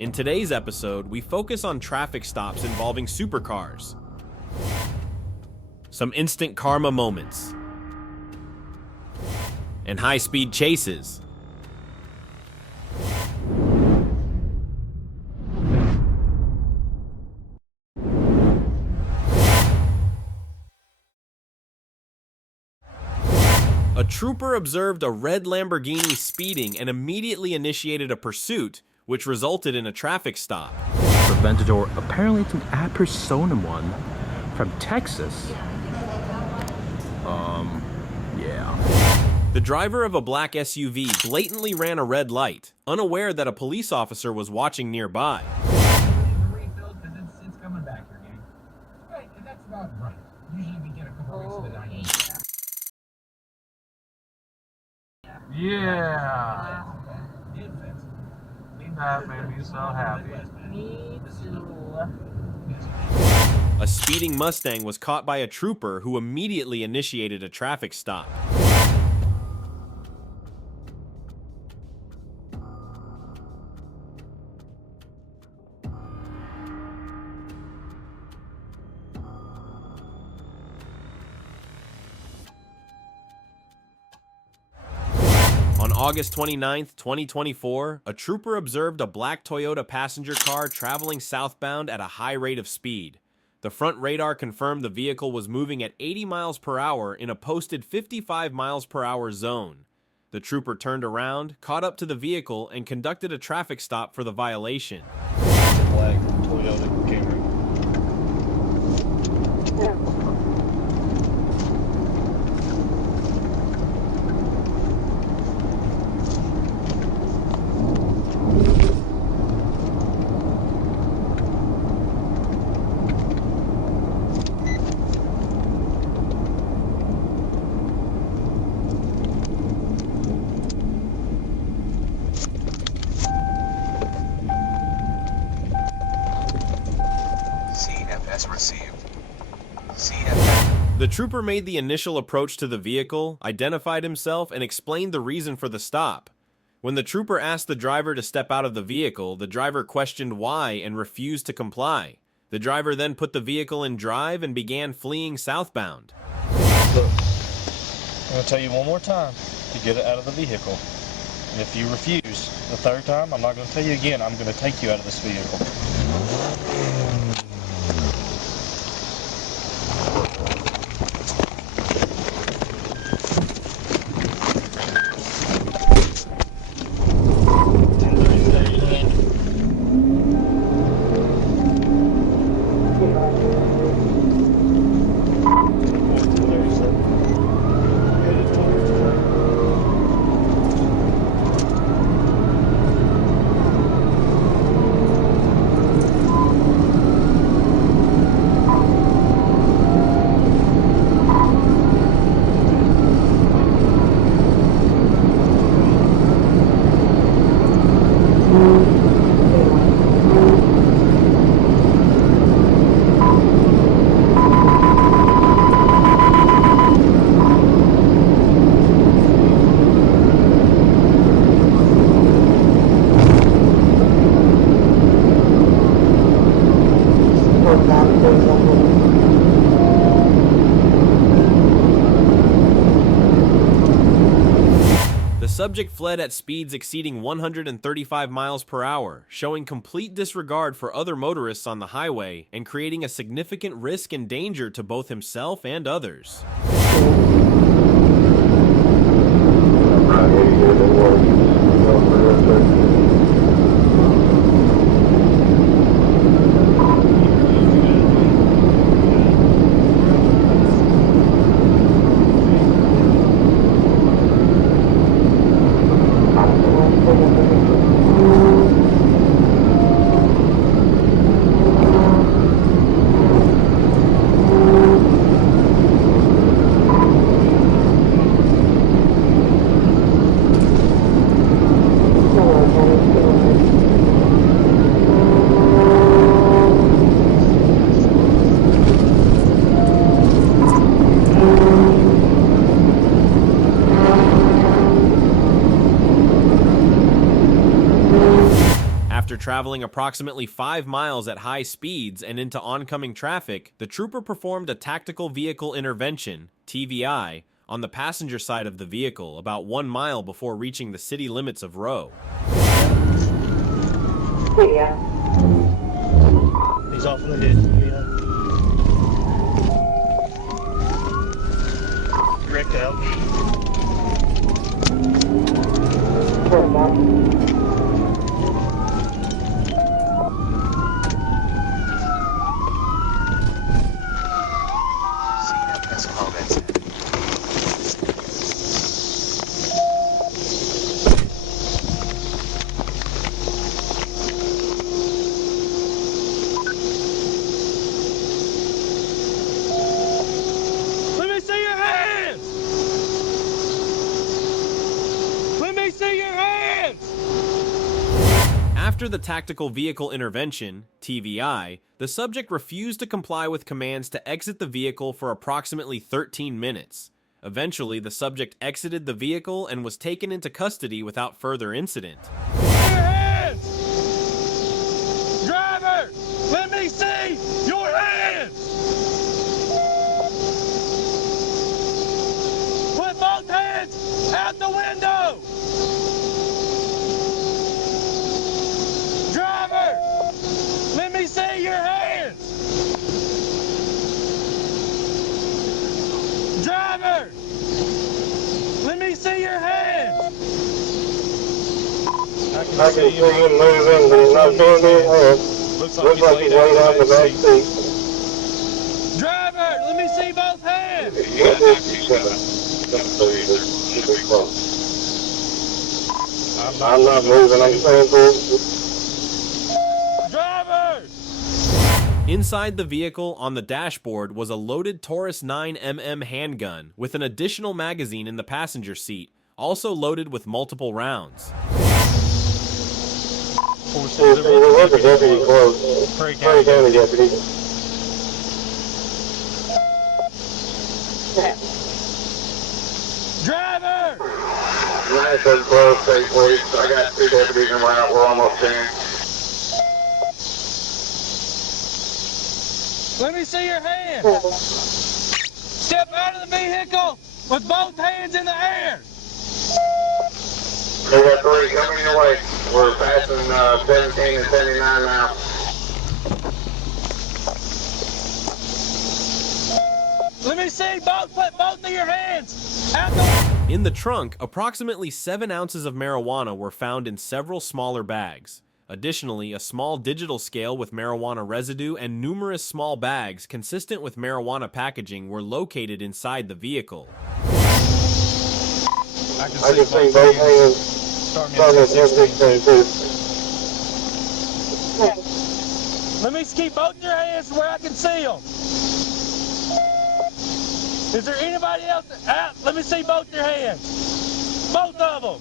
In today's episode, we focus on traffic stops involving supercars, some instant karma moments, and high-speed chases. A trooper observed a red Lamborghini speeding and immediately initiated a pursuit, which resulted in a traffic stop. Preventador, apparently it's an ad personam one from Texas. Yeah. The driver of a black SUV blatantly ran a red light, unaware that a police officer was watching nearby. It's coming back here, gang. Right, and that's about right. Usually we get a couple weeks of it on each. Yeah. That made me so happy. Me too. A speeding Mustang was caught by a trooper who immediately initiated a traffic stop. On August 29, 2024, a trooper observed a black Toyota passenger car traveling southbound at a high rate of speed. The front radar confirmed the vehicle was moving at 80 miles per hour in a posted 55 miles per hour zone. The trooper turned around, caught up to the vehicle, and conducted a traffic stop for the violation. Black Toyota Camry. The trooper made the initial approach to the vehicle, identified himself, and explained the reason for the stop. When the trooper asked the driver to step out of the vehicle, the driver questioned why and refused to comply. The driver then put the vehicle in drive and began fleeing southbound. Look, I'm going to tell you one more time to get it out of the vehicle. And if you refuse the third time, I'm not going to tell you again. I'm going to take you out of this vehicle. The subject fled at speeds exceeding 135 miles per hour, showing complete disregard for other motorists on the highway and creating a significant risk and danger to both himself and others. traveling approximately 5 miles at high speeds and into oncoming traffic, the trooper performed a tactical vehicle intervention, TVI, on the passenger side of the vehicle about 1 mile before reaching the city limits of Rowe. Yeah. He's off in the head. Direct out. Let me see your hands! Let me see your hands! After the tactical vehicle intervention, TVI, the subject refused to comply with commands to exit the vehicle for approximately 13 minutes. Eventually, the subject exited the vehicle and was taken into custody without further incident. Your hands! Driver! Let me see your hands! Put both hands out the window! Driver! Let me see your hands! Driver! Let me see your hands! I can see him moving, but he's not doing anything. Looks like he's laid out in the back seat. Driver, let me see both hands! I'm not moving, I'm staying put. Driver! Inside the vehicle on the dashboard was a loaded Taurus 9mm handgun with an additional magazine in the passenger seat, also loaded with multiple rounds. Deputy close. Prairie County deputy. Driver! 912, state police. I got 2 deputies in route. We're almost there. Let me see your hands. Step out of the vehicle with both hands in the air. They got 3 coming your way. We're passing 17 and 79 now. Let me see put both of your hands out the... In the trunk, approximately 7 ounces of marijuana were found in several smaller bags. Additionally, a small digital scale with marijuana residue and numerous small bags consistent with marijuana packaging were located inside the vehicle. I can see both hands. Starting at 16. Let me keep both your hands where I can see them. Is there anybody else out? Let me see both your hands. Both of them.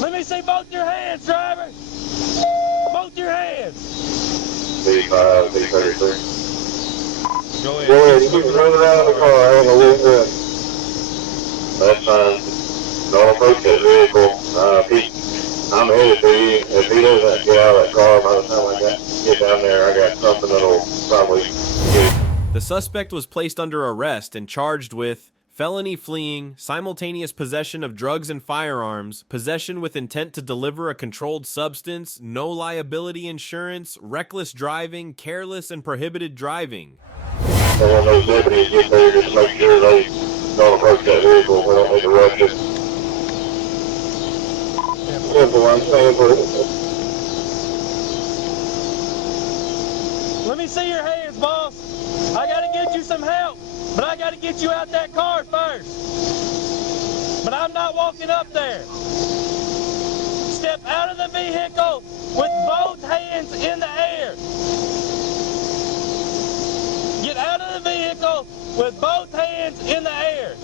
Let me see both your hands, driver. Both your hands. B5, B33. Go ahead. Go ahead, you keep running around the car. I ain't gonna lose that. That's fine. Don't approach that vehicle. I'm headed to you. If he doesn't get out of that car by the time I get down there, I got something that'll probably get it. The suspect was placed under arrest and charged with felony fleeing, simultaneous possession of drugs and firearms, possession with intent to deliver a controlled substance, no liability insurance, reckless driving, careless and prohibited driving. And when those deputies get there, just make sure they don't approach that vehicle. We don't need to rush it. Simple, I'm saying for it. Let me see your hands, boss. I gotta get you some help, but I gotta get you out that car first. But I'm not walking up there. Step out of the vehicle with both hands in the air. Get out of the vehicle with both hands in the air.